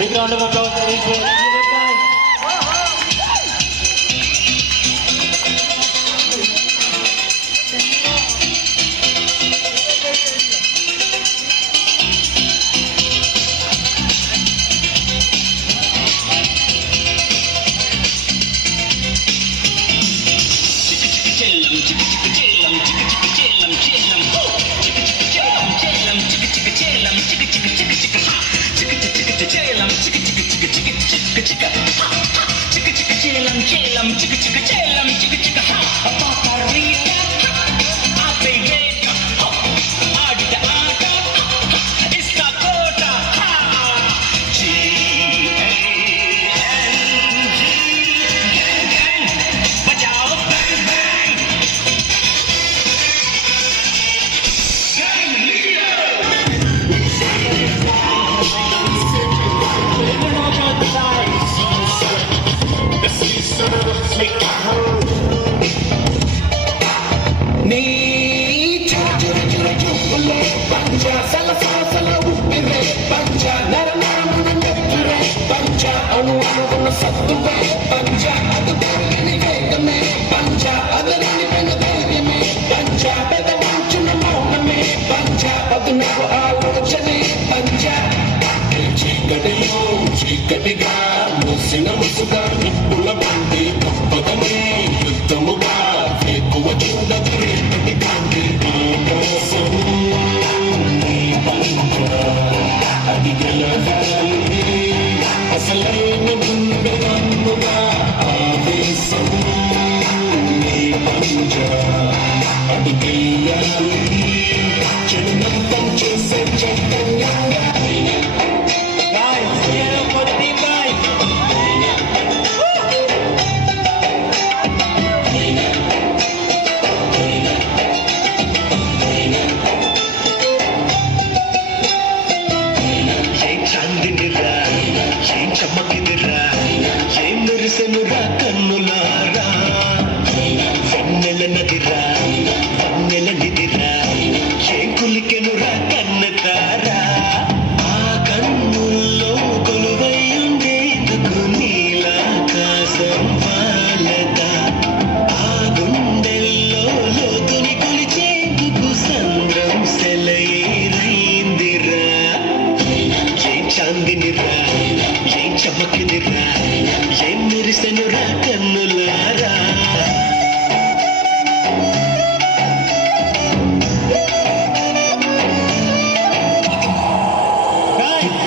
Big round of applause for these boys. చీకటిగా మూసిన ముసుగా నిప్పుల బండి తప్పదనే యుద్ధముగా ఎక్కువ చూడదు రేపటి కాంతి ఆకాశం నీ పంచ అది గెలవాలి అసలైన గుండెగా ఆవేశం నీ పంచ అది గెయ్యాలి చిన్నంతం చేసే చైతన్యంగా కన్నులారా వెన్నెల నదిరా వన్నెల నిదిరా చేకులికెనురా కన్నతారా ఆ కన్నుల్లో కొలువై ఉండేందుకు నీలాకాశం వాళ్ళదా ఆ గుండెల్లో లోతుని కొలిచేందుకు సంద్రం సెలయేరైందిరా ఏ చాందినిరా ఏ చమకినిరా